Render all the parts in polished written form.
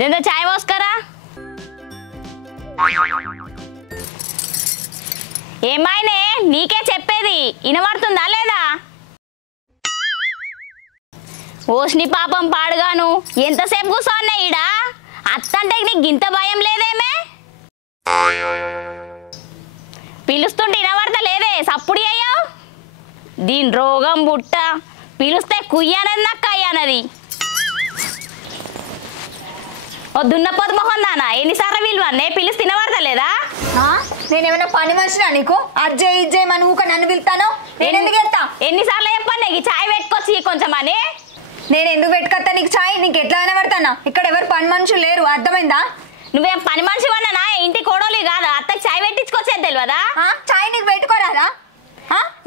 జంద చాయ్ పోసుకరా. ఏమైనే నీకే చెప్పేది వినబడుతుందా లేదా? ఓష్ని పాపం పాడుగాను ఎంతసేపు కూర్చోన్నా ఈడ అత్తంటే నీకు గింత భయం లేదేమే? పిలుస్తుంటే వినబడతా లేదే సప్పుడు అయ్యో. దీని రోగం బుట్ట పిలుస్తే కుయ్యానది నాకు అయ్యానది. ఓ దున్నపోతు మొహం దానా ఎన్నిసార్లు విలువన్నే పిలిచి తినబడతా లేదా? నేనేమైనా పని మనిషినా నీకు? అజ్జయ్ ఇజ్జయ్ మన ఊక నన్ను పిలుతాను నేను ఎందుకు వెళ్తా? ఎన్నిసార్లు చెప్పాను నీకు చాయ్ పెట్టుకొచ్చి కొంచెం అని. నేను ఎందుకు పెట్టుకొస్తా నీకు చాయ్? నీకు ఎట్లా కనబడతానా? ఇక్కడ ఎవరు పని మనుషులు లేరు, అర్థమైందా? నువ్వేం పని మనిషి వన్నా ఇంటి కోడలు కాదా? అత్తకి చాయ్ పెట్టించుకొచ్చేది తెలియదా? చాయ్ నీకు పెట్టుకోరాదా?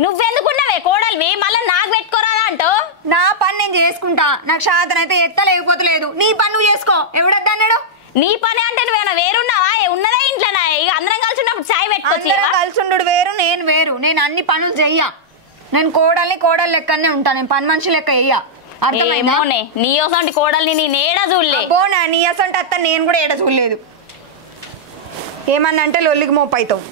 నువ్వెందుకున్నావే కోడలివి మళ్ళీ నాకు పెట్టుకోరాదా అంటూ? నా పని నేను చేసుకుంటా, నాకు శాతనైతే ఎత్తలేకపోతే లేదు. నీ పని నువ్వు చేసుకో. ఎవడొద్దన్నాడు? నీ పని అంటే నువ్వేమైనా వేరున్నావా? ఉన్నదా ఇంట్లోనా? ఇక అందరం కలిసి ఉన్నప్పుడు చాయ్ పెట్టుకోవచ్చు. కలిసి వేరు నేను వేరు. నేను అన్ని పనులు చెయ్యా. నేను కోడలు లెక్కనే ఉంటా. నేను పని మనిషి లెక్క చెయ్యా. అర్థమైందే? నీ అసంటి కోడల్ని నేను ఏడా చూడలే. పోనా నీ అసంటి అత్త నేను కూడా ఏడా చూడలేదు. ఏమన్నా అంటే లొల్లికి మోపైతావు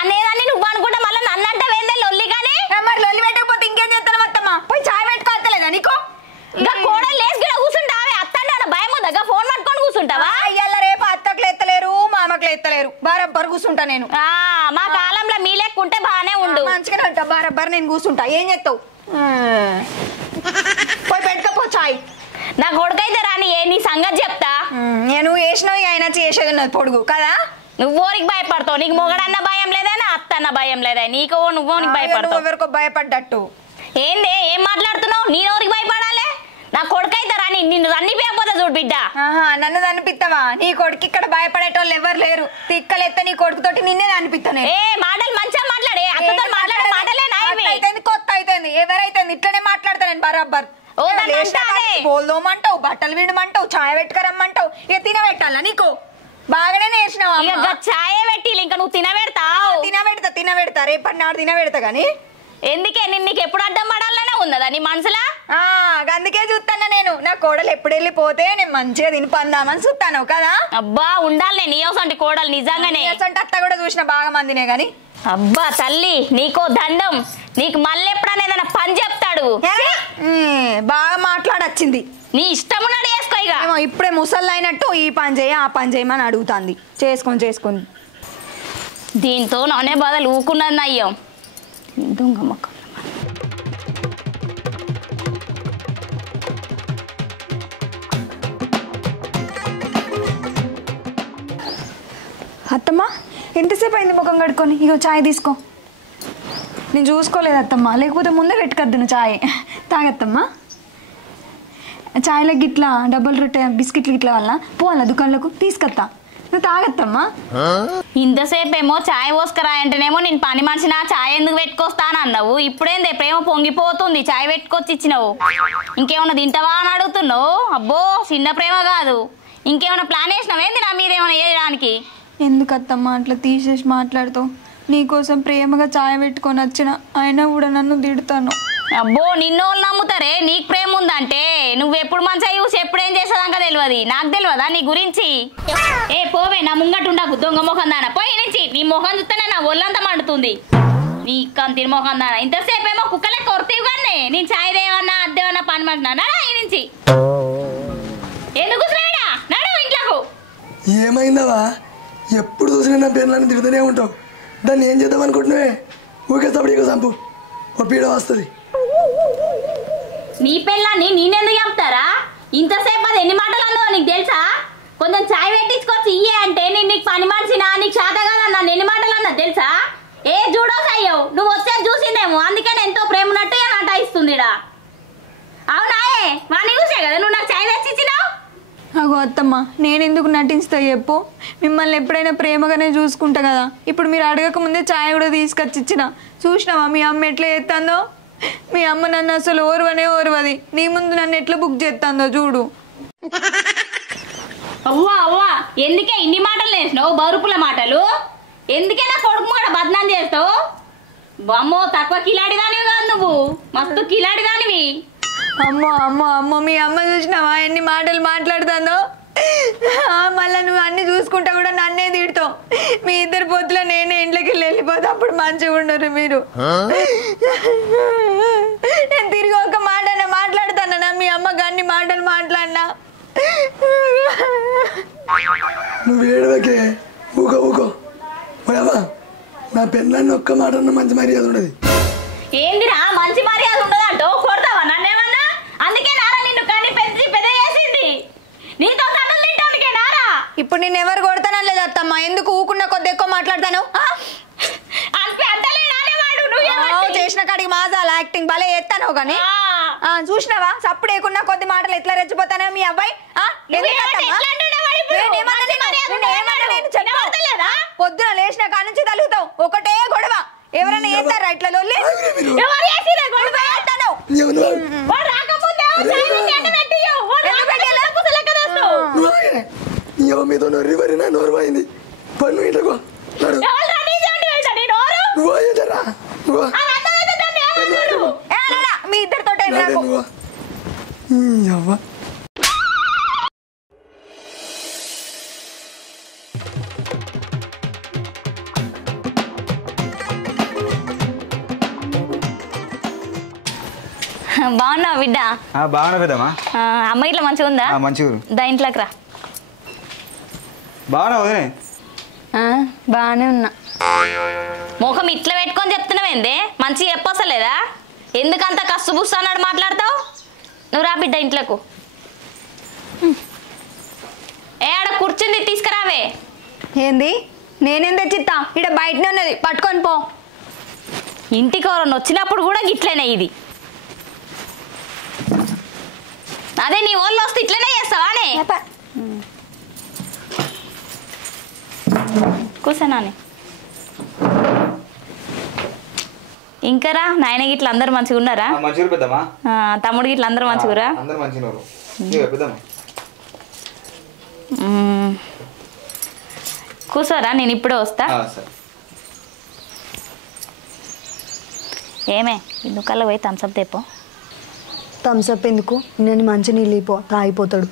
అనేదాన్ని నువ్వు అనుకుంటా మళ్ళీ నన్ను అంటే వేందే లొల్లి. కానీ మరి లొల్లి పెట్టకపోతే ఇంకేం చేస్తాను అత్తమ్మా? పోయి చాయ్ పెట్టుకోవట్లేదా నీకు? ఇంకా కోడలు లేచి కూడా కూర్చుంటావే? అత్త అంటే భయం ఉందా? ఫోన్ పట్టుకొని కూర్చుంటావా? అయ్యాల రేపు అత్తకులు ఎత్తలేరు, మామకులు ఎత్తలేరు. బరబ్బర్ కూర్చుంటా నేను. మా కాలంలో మీ లెక్కుంటే బానే ఉండు. మంచిగానే ఉంటా. బరబ్బర్ నేను కూర్చుంటా. ఏం చేస్తావు? పోయి పెట్టుకపో చాయ్. నా కొడుకైతే రాని నీ సంగతి చెప్తా. నేను వేసినవి ఆయన చేసేది ఉన్నది పొడుగు కదా. నువ్వు ఊరికి భయపడతావు. నీకు మొగడన్న భయం లేదా? నా అత్త అన్న భయం లేదా? నీకు నువ్వు భయపడతావు. ఎవరికో భయపడ్డట్టు. ఏంది ఏం మాట్లాడుతున్నావు? నేను ఎవరికి భయపడాలి? నా కొడుకైతే రాని నిన్ను అన్నిపోతే చూడు బిడ్డ. నన్ను అనిపిస్తావా? నీ కొడుకు ఇక్కడ భయపడేటోళ్ళు ఎవరు లేరు. తిక్కలెత్త నీ కొడుకుతోటి నిన్నే అనిపిస్తాను. మాటలు మంచిగా మాట్లాడే. అత్తతో మాట్లాడే మాటలే కొత్త అయిపోయింది. ఎవరైతే ఇట్లనే మాట్లాడతా నేను బరాబర్. పోల్దోమంటావు, బట్టలు విండమంటావు, చాయ్ పెట్టుకరమ్మంటావు. ఇక తినబెట్టాలా నీకు? బాగానే నేర్చినావా? చాయే పెట్టి ఇంకా నువ్వు తినబెడతావు. తినబెడతా రేపటి నాడు తినబెడతా. గానీ ఎందుకే నీకు ఎప్పుడు అడ్డం పడాలనే ఉన్నదా నీ మనసులా? అందుకే చూస్తాను నేను. నా కోడలు ఎప్పుడు వెళ్ళిపోతే నేను మంచిగా తిని పందామని చూస్తాను కదా. అబ్బా ఉండాలి నీ అంటే కోడలు నిజంగానే. అత్త కూడా చూసిన బాగా మందినే గాని. అబ్బా తల్లి నీకో దండం. నీకు మళ్ళీ ఎప్పుడన్నా ఏదైనా పని చెప్తాడు. బాగా మాట్లాడొచ్చింది. నీ ఇష్టం ఉన్నాడు చేసుకో. ఇక ఇప్పుడే ముసళ్ళు అయినట్టు ఈ పని చేయ ఆ పని చేయమని అడుగుతుంది. చేసుకొని దీంతో నానే బాధలు ఊకున్నది అయ్యాం. దొంగ మొక్క అత్తమ్మ ఎంతసేపు అయింది ముఖం కడుక్కొని? ఇగో చాయ్ తీసుకో. నేను చూసుకోలేదు అత్తమ్మ, లేకపోతే ముందే పెట్టుకద్దు నువ్వు చాయ్. తాగత్తమ్మా. చాయ్లో గిట్లా డబ్బులు రొట్టె బిస్కెట్లు గిట్ల వల్ల పోవాలా దుకాణంలోకి తీసుకొస్తా. నువ్వు తాగత్తమ్మా. ఇంతసేపు ఏమో చాయ్ పోసుకురా అంటేనేమో నేను పని మనిషి నా చాయ్ ఎందుకు పెట్టుకొస్తాను అన్నావు. ఇప్పుడేందే ప్రేమ పొంగిపోతుంది చాయ్ పెట్టుకొచ్చి ఇచ్చినావు. ఇంకేమన్నా తింటావా అని అడుగుతున్నావు. అబ్బో చిన్న ప్రేమ కాదు. ఇంకేమైనా ప్లాన్ వేసినావేంది నా మీద ఏమైనా వేయడానికి? ఎందుకత్తమ్మా అట్లా తీసేసి మాట్లాడుతావు? నీకోసం ప్రేమగా చాయ్ పెట్టుకొని వచ్చిన అయినా కూడా నన్ను తిడతాను. అబ్బో నిన్నోళ్ళు నమ్ముతారే నీకు ప్రేమ ఉందంటే. నువ్వు ఎప్పుడు మంచిగా చూసి ఎప్పుడేం చేసేదాకా తెలియదు. నాకు తెలియదా నీ గురించి? పోవే నా ముంగట్టు ఉండకు దొంగ మొహం దానా. పోయి నుంచి నీ మొహం చూస్తేనే నా ఒళ్ళంతా మండుతుంది. నీ కంతిని మొహం దానా. ఇంతసేపు ఏమో కుక్కలే కొరతీవు కానీ నేను చాయ్ దేవన్నా అద్దేవన్నా పని మంటున్నా ఈ నుంచి. ఎందుకు శ్రేడా నడు ఇంట్లోకు. ఏమైందవా? ఎప్పుడు చూసినా నా పేర్లను తిడుతూనే ఉంటావు. దాన్ని ఏం చేద్దాం అనుకుంటున్నావే? ఊకే తప్పడిగా చంపు, ఓ పీడ వస్తుంది. నీ పిల్లని నేనెందుకు చెప్తారా? ఇంతసేపు అది ఎన్ని మాటలు అన్నదో నీకు తెలుసా? కొంచెం చాయ్ పెట్టించుకొచ్చి ఇయ్యే అంటే నేను నీకు పని మనిషినా నీకు చేత కదా నన్ను ఎన్ని మాటలు అన్నా తెలుసా? జూడో అయ్యో నువ్వు వచ్చేది చూసిందేమో అందుకని ఎంతో ప్రేమ ఉన్నట్టు నాట ఇస్తుంది. అవునాయే వాడిని చూసే కదా నువ్వు నాకు చాయ్ తెచ్చిచ్చినావు. అగో అత్తమ్మ నేను ఎందుకు నటిస్తా చెప్పు? మిమ్మల్ని ఎప్పుడైనా ప్రేమగానే చూసుకుంటా కదా. ఇప్పుడు మీరు అడగక ముందే చాయ్ కూడా తీసుకొచ్చి ఇచ్చిన. చూసినావా మీ అమ్మ ఎట్లా చేస్తుందో? మీ అమ్మ నన్ను అసలు ఓర్వది. నీ ముందు నన్ను ఎట్లా బుక్ చేస్తుందో చూడు. అవ్వా అవ్వా ఎందుకే ఇన్ని మాటలు నేర్చినావు? బరుపుల మాటలు ఎందుకే నా కొడుకు కూడా బదనాం చేస్తావు? అమ్మో తక్కువ కిలాడిదానివి కాదు నువ్వు, మస్తు కిలాడిదానివి. అమ్మో అమ్మో అమ్మో మీ అమ్మ చూసినావా ఎన్ని మాటలు మాట్లాడుతుందో? మళ్ళీ నువ్వు అన్ని చూసుకుంటా కూడా నన్నే తిడతావు. మీ ఇద్దరు పొత్తులో నేనే ఇంట్లోకి వెళ్ళిపోతే అప్పుడు మంచిగా ఉండరు మీరు. నేను తిరిగి ఒక మాట మాట్లాడుతానా మీ అమ్మకి అన్ని మాటలు మాట్లాడినా? నువ్వు ఏడవకే, ఊకో ఊకో. పోయావా నా పెళ్ళాన్ని ఒక్క మాట అన్న మంచి మర్యాద ఉండదు. ఏందిరా మంచి మర్యాద ఉండదంటో కొడతావా నన్నేమన్నా? అందుకే నారా నిన్ను కని పెద్ద చేసింది. నీతో కన్నులు తింటానికే నారా. ఇప్పుడు నేను ఎవరు కొడతానా లేదు అత్తమ్మ, ఎందుకు ఊకున్న కొద్ది ఎక్కువ మాట్లాడతాను? చేసిన కాడికి మాజాల యాక్టింగ్ భలే ఎత్తాను కానీ చూసినావా సప్పుడు ఏకున్నా కొద్ది మాటలు ఎట్లా రెచ్చిపోతానే మీ అబ్బాయి. పొద్దున లేచిన కాడి నుంచి తలుగుతావు ఒకటే గొడవ. ఎవరైనా చేస్తారా ఇట్లా లొల్లి? మీతో నొర్రి వరినా నోరు పోయింది. పన్ను ఇంటకు మీ ఇద్దరితో బాగున్నావు బిడ్డ? బాగున్నా పెద్దమ్మా. అమ్మ ఇట్లా మంచిగా ఉందా? మంచిగా. దా ఇంట్లోకి రా. బాగున్నా వదిలే. బాగానే ఉన్నా. ముఖం ఇట్లా పెట్టుకొని చెప్తున్నావేందే? మంచిగా చెప్పసలేదా? ఎందుకంత కసు బుస్సు అన్నాడు మాట్లాడతావు? నువ్వు రా బిడ్డ ఇంట్లోకు. ఏ ఆడ కూర్చుంది తీసుకురావే. ఏంది? నేనేం తెచ్చిస్తా? ఇక్కడ బయటనే ఉన్నది, పట్టుకొని పో. ఇంటికి ఎవరన్నా వచ్చినప్పుడు కూడా ఇట్లనే ఇది. అదే నీ ఓళ్ళు వస్తే ఇట్లనే చేస్తావానే? కూర్చోనాని. ఇంకరా నాయన గిట్ల అందరు మంచిగా ఉన్నారా? మంచిగా పెద్దమ్మా. తమ్ముడు గిట్ల అందరు మంచిగురా? అందరు మంచిగా. కూర్చోరా, నేను ఇప్పుడే వస్తా. ఏమే ఇందుకల్లా పోయి థమ్స్అప్ తెపో. థమ్స్అప్ ఎందుకు? నేను మంచి నీళ్ళు తాగిపోతాడు.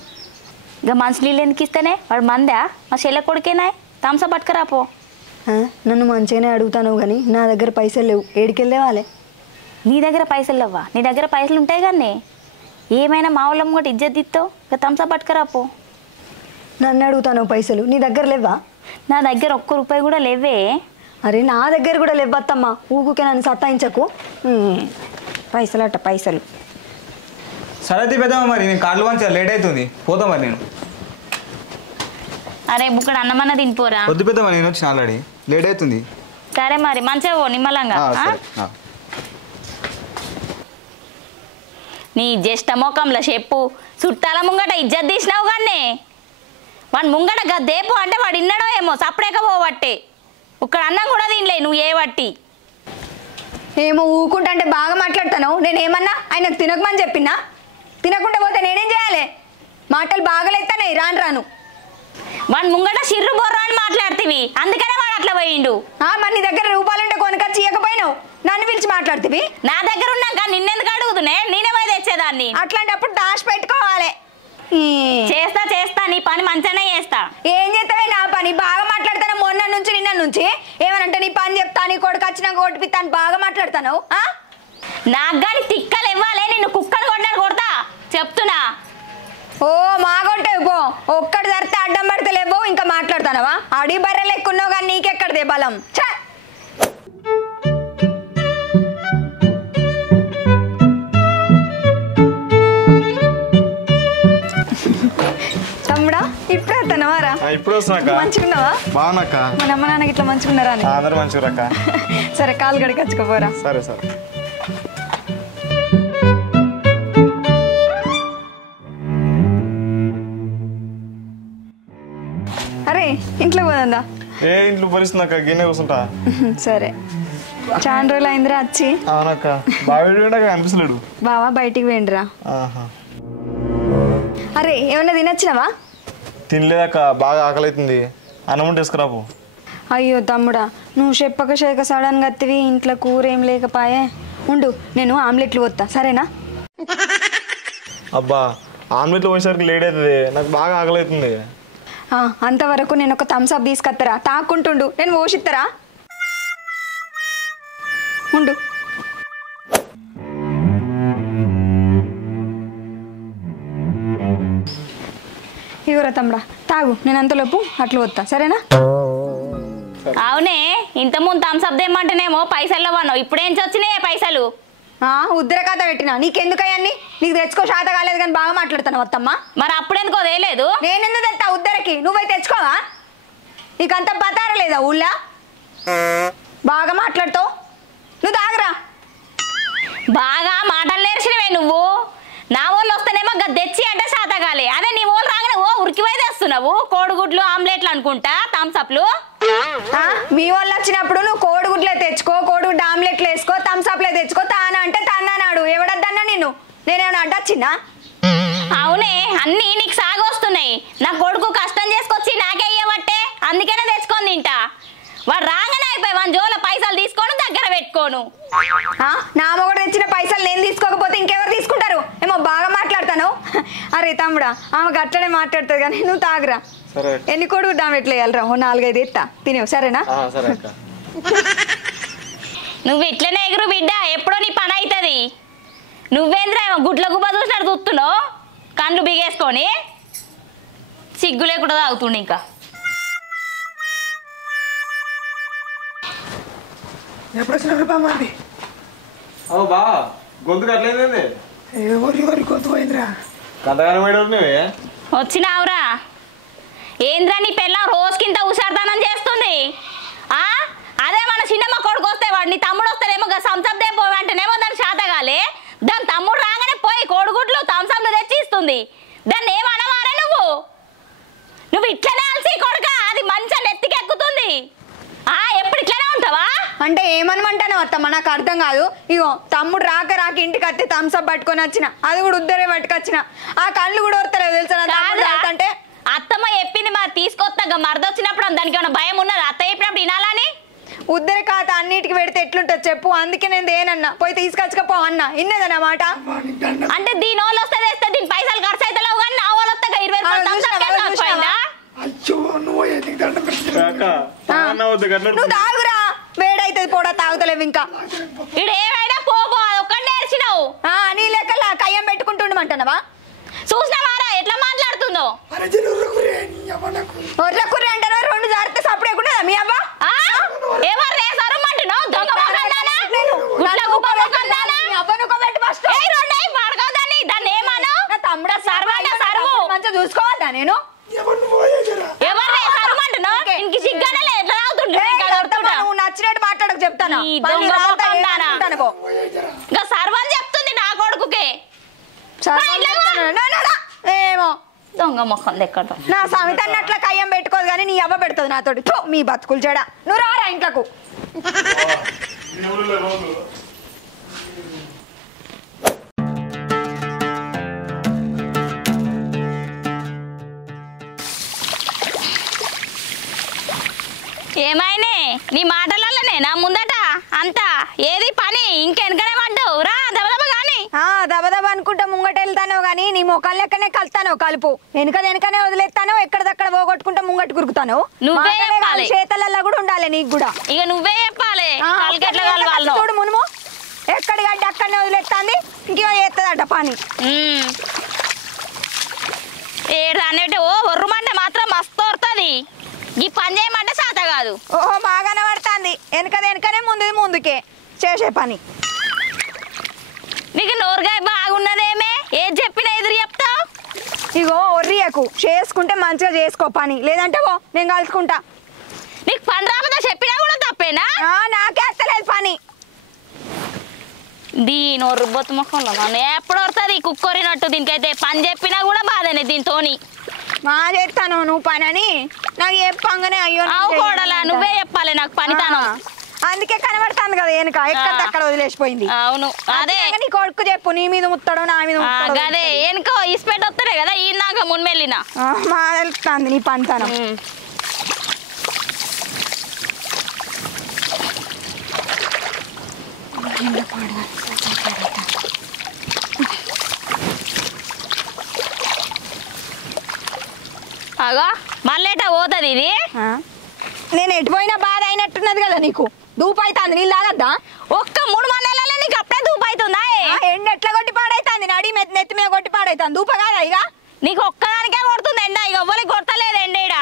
ఇక మంచి నీళ్ళు ఎందుకు ఇస్తేనే? వాడు మందా? మా చెల్లె కొడుకేనా? థమ్స్అప్ పట్టుకురాపో. నన్ను మంచిగానే అడుగుతాను కానీ నా దగ్గర పైసలు లేవు. ఏడికెళ్ళేవాళ్ళే? నీ దగ్గర పైసలు లేవా? నీ దగ్గర పైసలు ఉంటాయి కానీ ఏమైనా మా వాళ్ళం కూడా ఇజ్జత్ ఇస్తావు. ఇక థమ్స్అప్ పట్టుకురాపో. నన్ను అడుగుతాను పైసలు, నీ దగ్గర లేవా? నా దగ్గర ₹1 కూడా లేవే. అరే నా దగ్గర కూడా లేవత్తమ్మా, ఊగుకే నన్ను సత్తాయించకు. పైసలు అట్ట పైసలు. సరే పెద్దమ్మా, మరి నేను కార్లు వంచా, లేట్ అవుతుంది, పోతా మరి నేను. అరే బుక్కడ అన్నమన్న తినిపోరా. వద్దు పెద్దమ్మా, నేను వచ్చి ఆల్రెడీ లేట్ అవుతుంది. సరే మరి మంచిగా పో నిమ్మలంగా. నీ జ్యేష్ఠ మోకంలో చెప్పు. చుట్టాల ముంగట ఇజ్జత్ తీసినావు కానీ వాడు ముంగట గద్దేపు అంటే వాడు ఇన్నడో ఏమో సప్పుడేకపోబట్టే. ఇక్కడ అన్నం కూడా తినలే నువ్వు ఏ బట్టి. ఏమో ఊకుంటా అంటే బాగా మాట్లాడతాను. నేనేమన్నా ఆయనకు తినకమని చెప్పినా? తినకుండా పోతే నేనేం చేయాలి? మాటలు బాగలేస్తానే రాను రాను. వాడు ముంగట సిర్రు బొర్ర అని మాట్లాడుతీవి, అందుకనే వాడు అట్లా పోయిండు. మరి నీ దగ్గర రూపాయలుంటే కొనుకొచ్చి ఇవ్వకపోయినావు, నన్ను పిలిచి మాట్లాడుతీవి. నా దగ్గర ఉన్నాక నిన్నెందుకు అడుగుతునే? నేనే పోయి తెచ్చేదాన్ని. అట్లాంటప్పుడు దాచి పెట్టుకోవాలి. చేస్తా నీ పని మంచిగానే చేస్తా. ఏం చేస్తావే నా పని? బాగా మాట్లాడతాను మొన్న నుంచి నిన్న నుంచి. ఏమనంటే నీ పని చెప్తా, నీ కొడుకు వచ్చినాక ఓడిపిస్తాను, బాగా మాట్లాడతాను. నాకు కానీ తిక్కలు ఇవ్వాలి, నిన్ను కుక్కను కొట్టినట్టు కొడతా చెప్తున్నా. ఓ మాగొట్టే పో, ఒక్కటి జరితే అడ్డం పడితే లేవో ఇంకా మాట్లాడతానవా? అడి బర్రెలు ఎక్కున్నావు కానీ నీకెక్కడిదే బలం. తమ్ముడా ఇప్పుడే వస్తున్నావారా? ఇప్పుడు వస్తున్నా. మంచిగున్నావా? బాగున్నాక. మన అమ్మ నాన్నకి ఇట్లా మంచిగున్నారా? అందరూ మంచిగా. సరే కాలు గడికి వచ్చుకోపోరా. సరే సరే. అరే ఇంట్లో పోదా? ఏ ఇంట్లో పరిస్థితి గిన్నె కూర్చుంటా. సరే చాలా రోజులు అయిందిరా వచ్చి. అవునక్క, బాగా అనిపిస్తలేడు. బావా బయటికి వేయండిరా. అరే ఏమన్నా తినొచ్చినావా? తినలేదక్క, బాగా ఆకలి అవుతుంది, అన్నం తీసుకురాపు. అయ్యో తమ్ముడా, నువ్వు చెప్పక చేయక సడన్ గత్తివి, ఇంట్లో కూర ఏం లేకపాయే. ఉండు నేను ఆమ్లెట్లు పోతా, సరేనా? అబ్బా ఆమ్లెట్లు పోసేసరికి లేట్ అవుతుంది, నాకు బాగా ఆకలి అవుతుంది. అంతవరకు నేను ఒక థమ్స్ అప్ తీసుకొస్తారా? తాక్కుంటుండు, నేను పోషిస్తారా? ఉండు. ఇవరా తమ్ముడా, తాగు, నేను అంతలోపు అట్లు వస్తా, సరేనా? అవునే, ఇంత ముందు థమ్స్అప్ దేమంటేనేమో పైసల్లో వన్నావు, ఇప్పుడేం వచ్చినాయి పైసలు? ఉద్దర కథ పెట్టినా, నీకెందుకయ్యన్ని? నీకు తెచ్చుకో శాత కాలేదు కానీ బాగా మాట్లాడుతాను వత్తమ్మ. మరి అప్పుడెందుకో తెలియదు? నేనెందుకు తెస్తా ఉద్దరకి? నువ్వై తెచ్చుకోవా? నీకంత బతారలేదా ఊళ్ళా? బాగా మాట్లాడుతావు, నువ్వు తాగరా. బాగా మాటలు నేర్చినవే నువ్వు. నా వాళ్ళు వస్తేనేమో తెచ్చి అంటే శాతగాలి, అదే నీ వాళ్ళు రాగానే ఉరికిపోయి తెస్తున్నావు. కోడిగుడ్లు ఆమ్లెట్లు అనుకుంటా థమ్స్అప్లు. మీ వాళ్ళు వచ్చినప్పుడు నువ్వు కోడిగుడ్లే తెచ్చుకో, కోడిగుడ్డు ఆమ్లెట్లు వేసుకో, థమ్స్అప్లే తెచ్చుకో, తానా అంటే తాన్నాడు. ఎవడద్దన్నా నిన్ను? నేనేమన్నా అడ్డొచ్చినా? అవునే, అన్నీ నీకు సాగొస్తున్నాయి. నా కొడుకు కష్టం చేసుకొచ్చి నాకే ఇయ్యబట్టే, అందుకనే తెచ్చుకొని తింటా. వాడు రాగానే అయిపోయి వన్ జోల పైసలు తీసుకోను, దగ్గర పెట్టుకోను. నా మొగడు తెచ్చిన పైసలు నేను తీసుకోకపోతే ఇంకెవరు తీసుకుంటారు? ఏమో బాగా మాట్లాడతాను. అరే తమ్ముడా, ఆమెకు అట్లనే మాట్లాడుతుంది కానీ నువ్వు తాగురా. ఎన్ని కోడిగుడ్డు ఆమ్లెట్లు వేయాలరా? 4-5 ఎత్తా, తినేవు, సరేనా? నువ్వు ఇట్లనే ఎగురు బిడ్డ, ఎప్పుడో నీ పని అవుతుంది. నువ్వేంద్రా గుడ్ల గుబ్బ చూసినట్టు చూస్తున్నావు, కళ్ళు బిగేసుకొని సిగ్గు లేకుండా తాగుతుండే. ఇంకా ఎప్పుడు వచ్చిన మాది బా గొంతుకు అట్లేదండి, ఎవరి గొంతు పోయిందిరా? కంతగానే పోయి వచ్చినావురా. ఏంద్రా నీ పిల్లం రోజుకింత హుషారుతనం చేస్తుంది? అదే మన చిన్నమ్మ కొడుకు వస్తే, వాడు నీ తమ్ముడు వస్తేనేమో సంసబ్దే పోవంటేనేమో దాని శాతగాలే. దాని తమ్ముడు రాగానే పోయి కోడిగుడ్లు థమ్స్అప్లు తెచ్చి ఇస్తుంది. దాన్ని ఏమనవారా నువ్వు? నువ్వు ఇట్లనే అలసి కొడుక, అది మంచిగా నెత్తికెక్కుతుంది. ఎప్పుడు ఇట్లనే ఉంటావా? అంటే ఏమనమంటాను అత్తమ్మ, నాకు అర్థం కాదు. ఇగో తమ్ముడు రాక ఇంటికి వస్తే థమ్స్అప్ పట్టుకొని వచ్చిన, అది కూడా ఉద్దరే పట్టుకొచ్చిన. ఆ కళ్ళు కూడా ఓర్తలేదు తెలుసా? అంటే అత్తమ్మ చెప్పింది మరి తీసుకొస్తా, మరదొచ్చినప్పుడు దానికి ఏమైనా భయం ఉన్నది? అత్త చెప్పినప్పుడు వినాలని. ఉద్దరి కాత అన్నిటికి పెడితే ఎట్లుంటుంది చెప్పు? అందుకే నేను దేనన్నా, పోయి తీసుకొచ్చుకపో అన్నా. ఇన్నదన్న మాట. అంటే దీని వాళ్ళు వస్తే తెస్తే దీని పైసలు ఖర్చు అవుతలేవు కానీ నా వాళ్ళు వస్తే 20 నువ్వు తాగురా, వేడైతుంది పోడా, తాగుతలేవు ఇంకా. ఇడు ఏమైనా పోపో, ఒక్కడే నేర్చినావు. నీ లెక్కల కయ్యం పెట్టుకుంటుండమంటున్నావా? చూసినావారా ఎట్లా మాట్లాడుతుందో? ఒర్రకుర్రి అంటారా? 2 జారితే సప్పుడు ఎక్కుంటుందా మీ అవ్వ? ఎవరు రేసరమ్మంటున్నావు? దొంగ మొఖందానా, గుడ్ల గుబ్బ మొఖందానా? దాన్ని ఏమాను? తమ్ముడు సర్వాంట సర్వు మంచిగా చూసుకోవాలా నేను? ఎవరు రేసరమ్మంటున్నావు? ఇంక సిగ్గానే ఎట్లా తాగుతుంటా? నువ్వు నచ్చినట్టు మాట్లాడక చెప్తాను. ఇంకా సర్వం చెప్తుంది నా కొడుకుకే. ఏమో దొంగ మొఖం ఎక్కడ నా సమిత అన్నట్ల కయ్యం పెట్టుకోదు కానీ నీ అవ్వ పెడుతుంది నాతోటి. మీ బతుకులు చెడ. నువ్వు రారా ఇంట్లోకు. ఏమైనా నీ మాటలలోనే నా ముందట అంతా ఏది పని ఇంకెనకనే పడ్డావు? రా దబదబ కానీ. దబదబ అనుకుంటా ముంగట వెళ్తానో కానీ నీ మొక్కలు లెక్కనే కలుతానో కలుపు. వెనకనే వదిలేస్తానో, ఎక్కడదక్కడ పోగొట్టుకుంటా ముంగట కురుకుతాను. నువ్వే చెప్పాలి, చేతలల్లో కూడా ఉండాలి నీకు కూడా. ఇక నువ్వే చెప్పాలి చూడు మునుము ఎక్కడి గడ్డి అక్కడనే వదిలేస్తాంది, ఇంకేమో చేస్తుందట పని. అన్నట్టు ఒర్రుమంటే మాత్రం మస్తు వస్తుంది. ఈ పని చేయమంటే శాత కాదు. ఓహో బాగానే పడుతుంది. వెనకనే ముందుకే చేసే పని. నీకు నోరుగా బాగున్నదేమే, ఏది చెప్పినా ఎదురు చెప్తావు. ఇగో ఒర్రియకు, చేసుకుంటే మంచిగా చేసుకో పని, లేదంటే ఓ నేను కలుసుకుంటా. నీకు పని రాకపోతే చెప్పినా కూడా తప్పేనా? నాకే అత్తలేదు పని. దీని ఒర్రుబొత్తు మొక్కలో నన్ను ఎప్పుడు వస్తుంది కుక్కొరినట్టు. దీనికైతే పని చెప్పినా కూడా బాధనే దీంతోని. మా చేస్తాను నువ్వు పని అని నాకు చెప్పంగానే అయ్యో కోడలా నువ్వే చెప్పాలి నాకు పనితాను. అందుకే కనబడుతుంది కదా వెనక ఎక్కడ వదిలేసిపోయింది. అవును అదే నీ కొడుకు చెప్పు, నీ మీద ముత్తాడో నా మీద అదే వెనుక ఇసిపెట్టి వస్తారే కదా ఈనాక మున్మెళ్ళిన మా తెలుస్తుంది నీ పనితనం. అగో మళ్ళేట పోతుంది ఇది. నేను ఎటుపోయినా బాధ అయినట్టున్నది కదా నీకు. దూపు అవుతుంది, నీళ్ళు తాగద్దా? ఒక్క 3 నెలల్లో నీకు అప్పుడే దూపు అవుతుందా? ఎండ ఎట్లా కొట్టి పాడైతుంది? నడి నెత్తి మీద కొట్టి పాడైతుంది. దూప కాదా ఇక? నీకు ఒక్కదానికే కొడుతుంది ఎండ, ఇక ఎవ్వరికి కొడతలేదు ఎండ ఈడ.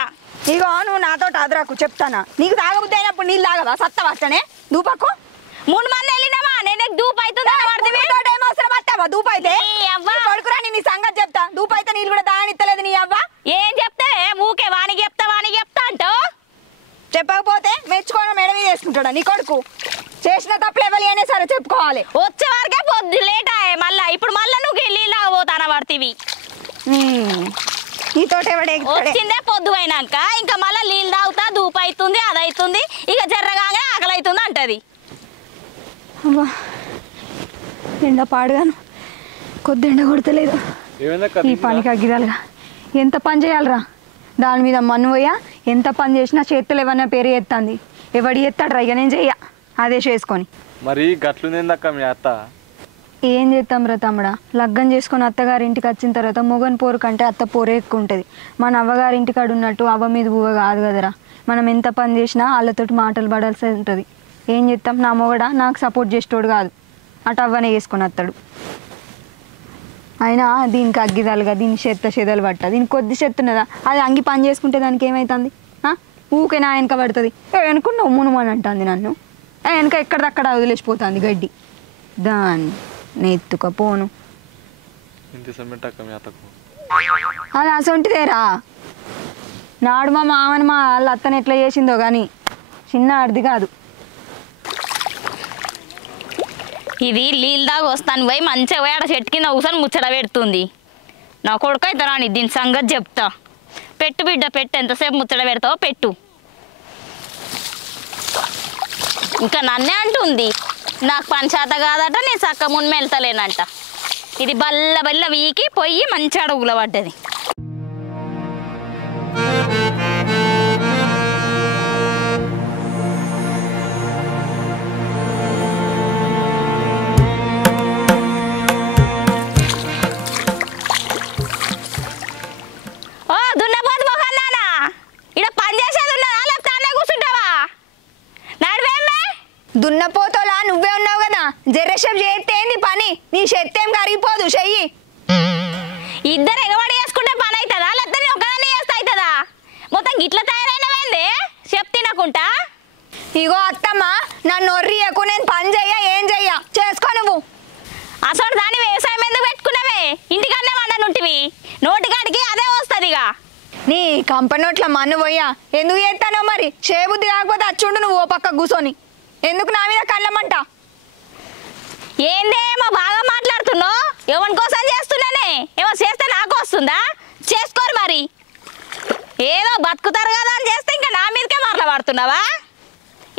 ఇగో నువ్వు నాతో అదరాకు చెప్తానా. నీకు తాగబుద్ధి అయినప్పుడు నీళ్ళు తాగవా? సత్తా వస్తనే దూపకు. 3 మంది వెళ్ళినావా నేను దూపు అవుతుందా? ఏమవసరం వస్తావా దూపు అయితే? కొడుకురా నీ సంగతి చెప్తా. దూపు అయితే నీళ్ళు కూడా తాగనిత్తలేదు నీ అవ్వ. ఏం చెప్తే ఊకే వానికి చెప్తా అంటావు. చెప్పకపోతే మెచ్చుకోవడం మేడ మీద వేసుకుంటాడా నీ కొడుకు? చేసిన తప్పులు ఎవరి అయినా సరే చెప్పుకోవాలి. వచ్చే వరకే పొద్దు లేట్ అయ్యే మళ్ళా. ఇప్పుడు మళ్ళా నువ్వు నీళ్ళు పోతానా పడుతుంది. నీతో వచ్చిందే పొద్దు అయినాక ఇంకా మళ్ళీ నీళ్ళు తాగుతా దూపు అవుతుంది అది అవుతుంది ఇక జర్రగానే ఆకలి అవుతుంది అంటది. ఎండ పాడుగాను కొద్ది ఎండ కొడతలేదు. ఈ పనికి అగ్గిరాలుగా ఎంత పని చేయాలరా? దాని మీద మన్ను పోయా ఎంత పని చేసినా చేతులు ఏమన్నా పేరు ఎత్తాంది. ఎవడి ఎత్తాడు రా? ఇక నేను చెయ్య అదే చేసుకొని. మరి గట్లుందక్క మీ అత్త? ఏం చేస్తాం రా తమ్ముడా? లగ్గం చేసుకొని అత్తగారింటికి వచ్చిన తర్వాత మొగన్ పోరు కంటే అత్త పోరే ఎక్కువ ఉంటుంది. మన అవ్వగారింటికి ఉన్నట్టు అవ్వ మీద బువ్వ కాదు కదరా. మనం ఎంత పని చేసినా వాళ్ళతోటి మాటలు పడాల్సి ఉంటుంది. ఏం చేస్తాం? నా మొగడ నాకు సపోర్ట్ చేసేటోడు కాదు, అటు అవ్వనే చేసుకొని వస్తాడు. అయినా దీనికి అగ్గిదాలుగా దీని చెదలు పట్ట. దీనికి కొద్ది చెత్త ఉన్నదా? అది అంగి పని చేసుకుంటే దానికి ఏమవుతుంది? ఊకే నా వెనక పడుతుంది. వెనుకున్నావు మునుమని అంటుంది నన్ను. వెనక ఎక్కడదక్కడ వదిలేసిపోతుంది గడ్డి. దాన్ని ఎత్తుకపోను. అది అసొంటిదేరా. నాడు మా మామని మా వాళ్ళ అత్తని ఎట్లా చేసిందో కానీ చిన్న ఆడిది కాదు. ఇది నీళ్ళు దాకా వస్తాను పోయి మంచిగా పోయి ఆడ చెట్టు కింద కూర్చొని ముచ్చట పెడుతుంది. నా కొడుకు అయితే రాని దీని సంగతి చెప్తా. పెట్టు బిడ్డ పెట్టు, ఎంతసేపు ముచ్చట పెడతావో పెట్టు. ఇంకా నన్నే అంటుంది నాకు పంచాత కాదట, నేను చక్క మున్ను వెళ్తలేనంట. ఇది బల్ల బల్ల వీకి పోయి మంచి అడుగుల పడ్డది. ఓ దున్నపోతు మొహన్నానా, ఇక్కడ పని చేసేది ఉన్నదా లేకపోతే అన్నే కూర్చుంటావా? నడివేమే దున్నపోతోలా నువ్వే ఉన్నావు కదా. జర్రేషం చేస్తే ఏంది పని? నీ శక్తి ఏం కరిగిపోదు, చెయ్యి. ఇద్దరు ఎగబడి చేసుకుంటే పని అవుతుందా లేకపోతే నేను ఒకదాన్ని చేస్తే అవుతుందా? మొత్తం గిట్ల తయారైనవేంది చెప్తినకుంటా. ఇగో అత్తమ్మ నన్ను ఒర్రియకు. నేను పని చెయ్య ఏం చెయ్య, చేసుకో నువ్వు. అసలు దాన్ని వ్యవసాయం ఎందుకు పెట్టుకున్నావే? ఇంటికన్నా వండనుంటివి, నోటికాడికి అదే వస్తుంది. ఇక నీ కంపనోట్ల మన్ను పోయా ఎందుకు చేస్తానో మరి. చేయబుద్ధి కాకపోతే అచ్చుండు నువ్వు ఓ పక్క కూర్చొని. ఎందుకు నా మీద కళ్ళమంట? ఏందేమో బాగా మాట్లాడుతున్నావు. ఎవరి కోసం చేస్తున్నానే? ఏమో చేస్తే నాకు వస్తుందా? చేసుకోరు మరి. ఏదో బతుకుతారు కదా అని చేస్తే ఇంకా నా మీదకే మాట్లాడుతున్నావా?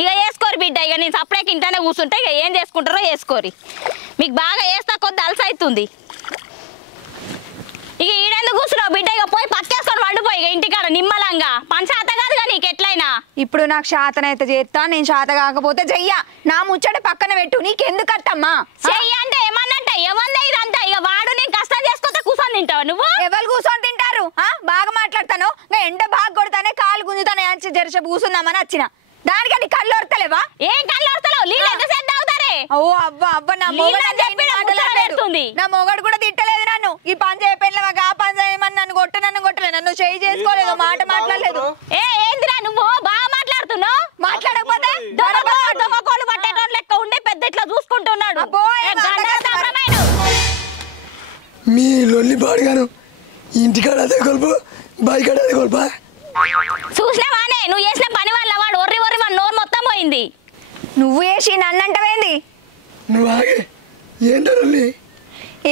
ఇక వేసుకోరు బిడ్డ. ఇక నేను సపరేట్ ఇంట్లోనే కూర్చుంటే ఇక ఏం చేసుకుంటారో వేసుకోరి. మీకు బాగా వేస్తా కొద్ది అలసి అవుతుంది. ఇక ఈడెందుకు కూర్చున్నావు బిడ్డ? ఇక పోయి పక్కేసుకొని వండిపోయి ఇక ఇంటికాడ నిమ్మలంగా. పంచాత కాదుగా నీకు ఎట్లయినా. ఇప్పుడు నాకు శాతనైతే చేస్తా, నేను శాత కాకపోతే చెయ్య. నా ముచ్చట పక్కన పెట్టు. నీకెందుకు అత్తమ్మా? చెయ్యి అంటే ఏమన్నట్ట? ఏమన్నా ఇదంతా? ఇక వాడు నేను కష్టం చేసుకుంటే కూర్చొని తింటావా నువ్వు? ఎవరు కూర్చొని తింటారు? బాగా మాట్లాడతాను. ఎండ బాగా కొడతానే కాలు గుంజుతానే అని జరసేపు కూర్చుందామని వచ్చిన. దానికని కళ్ళు వరతలేవా? ఏం కళ్ళు వరతలేవు? నీళ్ళు ఎంతసేపు తాగుతారే? ఓ అవ్వ అవ్వ నా మొగడు కూడా తిట్టలేదు నన్ను. ఈ పని చేయపెళ్ళవా ఆ పని చేయమని నన్ను కొట్టలే. నన్ను చేయి చేసుకోలేదు, మాట మాట్లాడలేదు. ఏందిరా నువ్వు బాగా మాట్లాడుతున్నావు? మాట్లాడకపోతే దొంగకోళ్ళు పట్టేటోళ్ళు లెక్క ఉండే పెద్ద ఇట్లా చూసుకుంటున్నాడు. మీ లొల్లి పాడుగాను. ఇంటికాడ అదే కొలుపు, బయకాడ అదే కొలుపా? చూసినావానే నువ్వు చేసిన పని వల్ల వాడు ఒర్రి ఒర్రి మన నోరు మొత్తం పోయింది. నువ్వు వేసి నన్నంటవేంది? నువ్వు ఆగే. ఏంటో లొల్లి?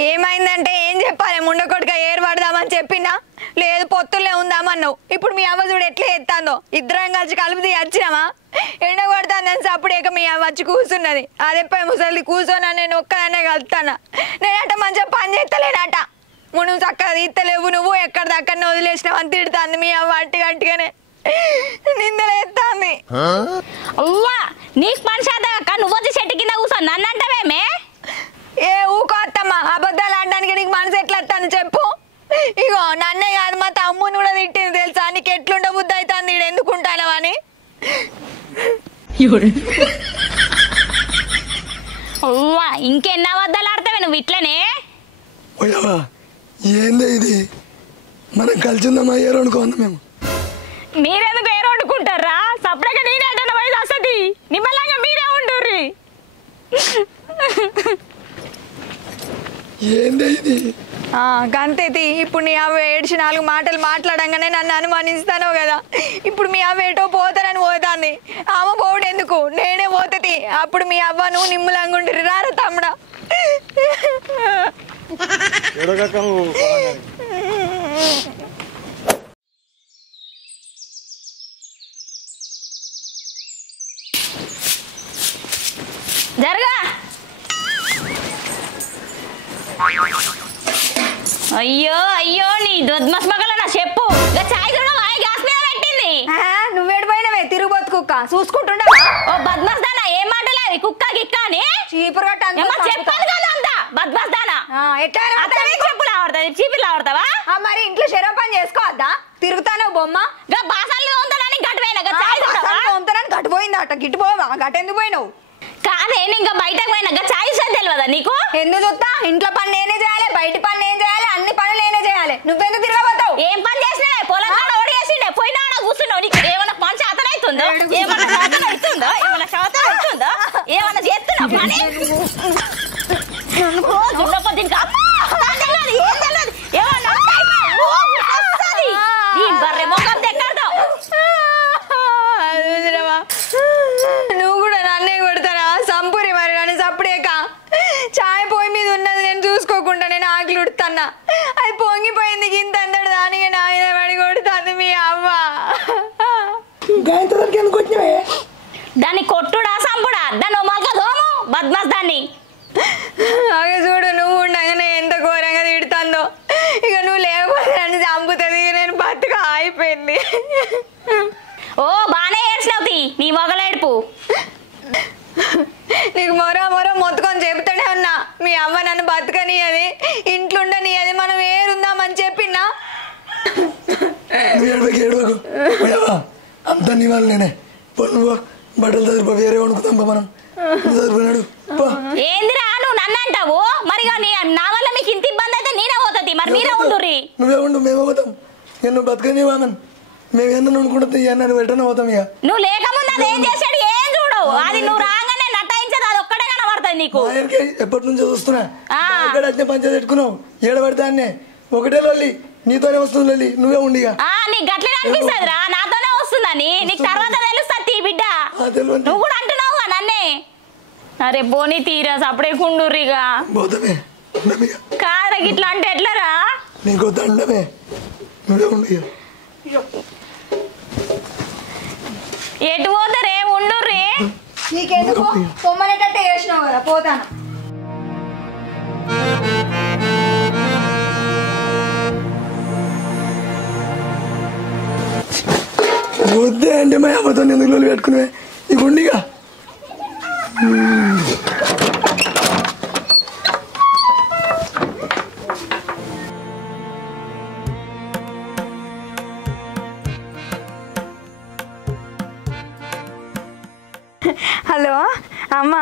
ఏమైందంటే ఏం చెప్పాలి? ముండకొడుక ఏరు పడదామని చెప్పినా లేదు, పొత్తులే ఉందామన్నావు. ఇప్పుడు మీ అవ్వ చూడు ఎట్లా ఎత్తాందో. ఇద్దరం కలిసి కలిపి వచ్చినామా? ఎండ కొడతాందని సప్పుడేక మీ అవ్వ వచ్చి కూర్చున్నది. అదెప్పై ముసలి కూర్చోనా నేను ఒక్కదాన్నే కలుతానా? నేనట మంచిగా పని చేస్తలేనట. నువ్వు చక్కగా తీస్తలేవు, నువ్వు ఎక్కడ దక్కడనే వదిలేసినావు అని తిడుతుంది మీ అవ్వ. అట్టిగానే నిందలు ఎత్తాంది. అవ్వా నీకు పని చేద్దాక నువ్వు వచ్చి చెట్టు కింద కూర్చో నన్ను అంటావేమే? ఏ ఊకో అత్తమ్మ, అబద్ధాలు ఆడడానికి నీకు మనసు ఎట్లా వస్తాను చెప్పు. ఇగో నన్నే కాదు మా తమ్ముని కూడా తిట్టింది తెలుసా? ఇంకెన్న అబద్ధాలు ఆడతావే నువ్వు ఇట్లనే? ఓయవా ఏందే ఇది? మనం కలిసి ఉందామా ఏరో అనుకోందా మేము? మీరెందుకు ఏరో వండుకుంటారా? సపరేట్గా నేనే అంటున్న వయసు వస్తుంది. నిమ్మల్లంగా మీరే ఉండుర్రి. ఏందే ఇది? గంతేతి ఇప్పుడు నీ అవ్వ ఏడ్చి 4 మాటలు మాట్లాడంగానే నన్ను అనుమానిస్తాను కదా. ఇప్పుడు మీ అవ్వ ఏటో పోతానని పోతాంది. ఆమె పోవడం ఎందుకు, నేనే పోతుంది. అప్పుడు మీ అవ్వ నువ్వు నిమ్మలంగుండ్రి రారా తమ్ముడా. జరగా. అయ్యో అయ్యో నీ దొద్మస్ మగల నా చెప్పు. చాయ్ కూడా గ్యాస్ మీద పెట్టింది. నువ్వేడిపోయినవే తిరుగుబోతు కుక్క చూసుకుంటుండవా? ఓ బద్మస్ దానా ఏం మాటలేదు కుక్క గిక్క అని చీపురు చెప్పాలి కదా అంతా బద్మస్ దానా. ఎట్లా చెప్పులు ఆడతావు చీపులు ఆడతావా? మరి ఇంట్లో శరవ పని చేసుకోవద్దా? తిరుగుతాను బొమ్మ బాసాలు తోముతానని గట్టుపోయినా గట్టుపోయిందట. గిట్టు పోవా? గట్టెందుకు పోయినావు? కాదే ఇంకా బయటకు పోయినా చాయ్ తెలియదా నీకు? ఎందుకు చూస్తా? ఇంట్లో పని నేనే చేయాలి, బయట పని నేను చేయాలి, అన్ని పనులు నేనే చేయాలి. నువ్వెందుకు తిరగబోతావు? ఏం పని చేసినా పొలం ఓడి చేసిండే పోయినా కూర్చున్నావు. నీకు ఏమన్నా పని శాతం అవుతుందో? ఏమన్నా శాతం అవుతుందో? ఏమన్నా శాతం అవుతుందో? ఏమన్నా చేస్తున్నావు పని? నువ్వు కూడా నన్నే కొడతానా? సంపూరి మరి నన్ను సప్పుడేక. చాయ్ పొయ్యి మీద ఉన్నది నేను చూసుకోకుండా నేను ఆకలి ఉడుతున్నా. అది పొంగిపోయింది ఇంత అంతటి దానికి నాయన పడి కొడుతుంది మీ అవ్వ. దాన్ని కొట్టుడా సంపుడా? దాన్ని మళ్ళీ దోము బద్మాస్ దాన్ని. అవి చూడు నువ్వు ఉండగానే ఎంత ఘోరంగా తిడుతుందో. ఇక నువ్వు లేకపోతే నన్ను చంపుతుంది. ఇక నేను బతుక అయిపోయింది. ఓ బానే ఏడ్చినవుతి నీ మొగలేడుపు. నీకు మొర మొత్తుకొని చెబుతానే ఉన్నా. మీ అవ్వ నన్ను బతకనియది, ఇంట్లుండని అది, మనం ఏరుందామని చెప్పినా. ఏడవకు అంతా నీ వాళ్ళు నేనే. నువ్వు బట్టలు చదిరిపో, వేరే వండుకుతాం మనం. చదిరిపోయినాడు. ఏందిరా నువ్వు నన్ను అంటావు? మరి నా వల్ల మీకు ఇంత ఇబ్బంది అయితే నేనే పోతుంది. మరి మీరే ఉండుర్రి. నువ్వే ఉండు, మేమే పోతాం. నువ్వు బతకని వామన్ మేమేందని అనుకుంటుంది. ఇక వెంటనే పోతాం. ఇక నువ్వు లేకముందు అది ఏం చేశాడు ఏం చూడవు. అది నువ్వు రాగానే నటాయించదు. అది ఒక్కడే కనబడుతుంది నీకు. ఎప్పటి నుంచో చూస్తున్నా. అట్నే పంచాయతీ పెట్టుకున్నావు. ఏడబడితే అన్నే ఒకటే లొల్లి. నీతోనే వస్తుంది లొల్లి. నువ్వే ఉండి నీకు గట్లనే అనిపిస్తుంది రా నాతోనే వస్తుందని. నీకు తర్వాత తెలుస్తుంది బిడ్డ. నువ్వు కూడా అంటున్నావు నన్నే. అరే బోని తీరా అప్పుడే కుండుర్రిగా పోతామే. కాదా ఇట్లా అంటే ఎట్లరా? నీకు దండమే. నువ్వే ఉండి ఎటు పోతారే ఉండుర్రి. నీకెందుకు పొమ్మనేటట్టు చేసినావు కదా, పోతాను. వద్దే అంటే మా అమ్మతో ఎందుకు లోలు పెట్టుకునే ఈ గుండిగా. హలో అమ్మ,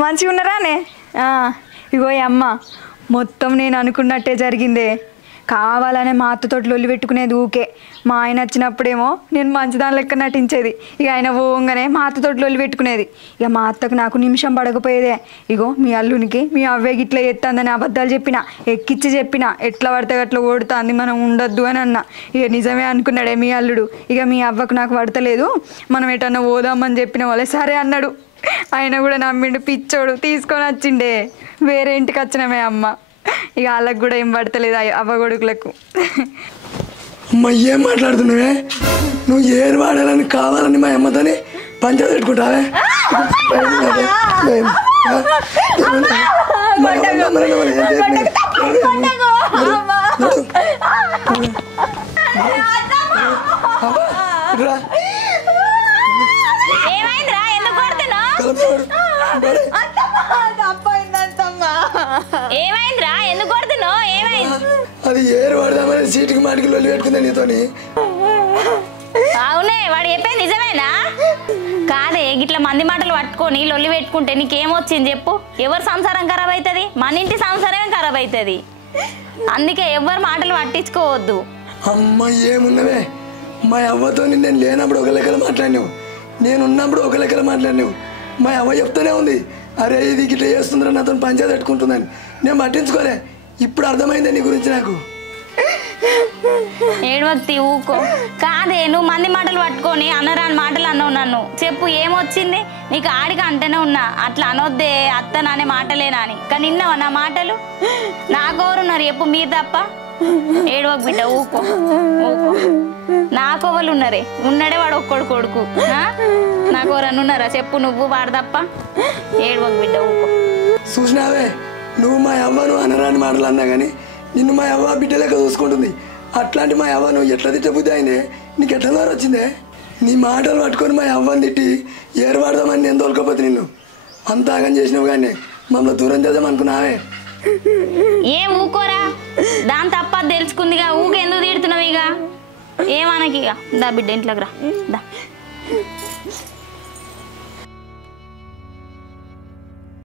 మంచిగా ఉన్నారానే? ఇగో అమ్మ, మొత్తం నేను అనుకున్నట్టే జరిగిందే. కావాలనే మా అత్తతోటి లొల్లి పెట్టుకునేది ఊకే. మా ఆయన వచ్చినప్పుడేమో నేను మంచిదాని లెక్క నటించేది. ఇక ఆయన పోగానే మా అత్తతోటి లొల్లి పెట్టుకునేది. ఇక మా అత్తకు నాకు నిమిషం పడకపోయేదే. ఇగో మీ అల్లునికి మీ అవ్వే గిట్లా ఎత్తందని అబద్ధాలు చెప్పిన, ఎక్కిచ్చి చెప్పిన. ఎట్లా పడితే అట్లా ఓడుతుంది, మనం ఉండొద్దు అని అన్న. ఇక నిజమే అనుకున్నాడే మీ అల్లుడు. ఇక మీ అవ్వకు నాకు పడతలేదు, మనం ఎటన్నా పోదామని చెప్పిన వాళ్ళే సరే అన్నాడు. ఆయన కూడా నమ్మిండు పిచ్చోడు, తీసుకొని వచ్చిండే. వేరే ఇంటికి వచ్చినమే అమ్మ. ఇక వాళ్ళకు కూడా ఏం పడతలేదు అవ్వగొడుకులకు. అమ్మ ఏం మాట్లాడుతున్నావే? నువ్వు ఏరు వాడాలని కావాలని మా అమ్మతోని పంచాయతీ పెట్టుకుంటావే? ఏమైందిరా ఎందుకు కొడుతున్నావు? ఏమైంది? అది ఏరు వాడదామని సీటుకి మాటికి లొల్లి పెట్టుకుందా నీతోని. అవునే అవునే వాడు చెప్పేది నిజమేనా? కాదే గిట్ల మంది మాటలు పట్టుకొని లొల్లి పెట్టుకుంటే నీకేమొచ్చింది చెప్పు? ఎవరు సంసారం ఖరాబ్ అవుతుంది? మన ఇంటి సంసారమే ఖరాబ్ అవుతుంది. అందుకే ఎవరు మాటలు పట్టించుకోవద్దు. అమ్మ ఏమున్నవే, మా అవ్వతో నేను లేనప్పుడు ఒక లెక్కలు మాట్లాడినావు, నేను ఉన్నప్పుడు ఒక లెక్కలు మాట్లాడినావు. మా అవ్వ చెప్తూనే ఉంది, అరే ఇది ఇట్లా చేస్తుందిరా నాతో పంచాయతీ పెట్టుకుంటుందని. నేను పట్టించుకోలే, ఇప్పుడు అర్థమైందే నీ గురించి నాకు. ఏడవక్తి ఊకో. కాదే నువ్వు మంది మాటలు పట్టుకొని అనరాని మాటలు అన్నావు నన్ను. చెప్పు ఏమొచ్చింది నీకు? ఆడికి అంటేనే ఉన్నా అట్లా అనొద్దే అత్త నానే మాటలేనా అని. కానీ విన్నావా నా మాటలు? నాకెవరున్నారు చెప్పు? మీరు తప్ప. ఏడవక బిడ్డ ఊకో ఊకో. నాకెవరు ఉన్నారే? ఉన్నాడే వాడు ఒక్కడు కొడుకు. నాకెవరన్నా ఉన్నారా చెప్పు? నువ్వు వాడు తప్ప. ఏడవక బిడ్డ ఊకో. చూసినావే, నువ్వు మా అవ్వను అనరాని మాటలు అన్నా కానీ నిన్ను మా అవ్వ బిడ్డ లెక్క చూసుకుంటుంది. అట్లాంటి మా అవ్వ నువ్వు ఎట్లా తిట్టబుద్ధి అయిందే? నీకు ఎట్లా ద్వారా వచ్చిందే? నీ మాటలు పట్టుకొని మా అవ్వని తిట్టి ఏర్పడదామని నేను తోలుకోపోతే నిన్ను అంత ఆగం చేసినావు. కానీ మమ్మల్ని దూరం చేద్దాం అనుకున్నావే. ఏం ఊకోరా, దాని తప్ప తెలుసుకుందిగా, ఊకెందుకు తిడుతున్నావు? ఇక ఏమనకి. దా బిడ్డ ఇంట్లోకి రా దా.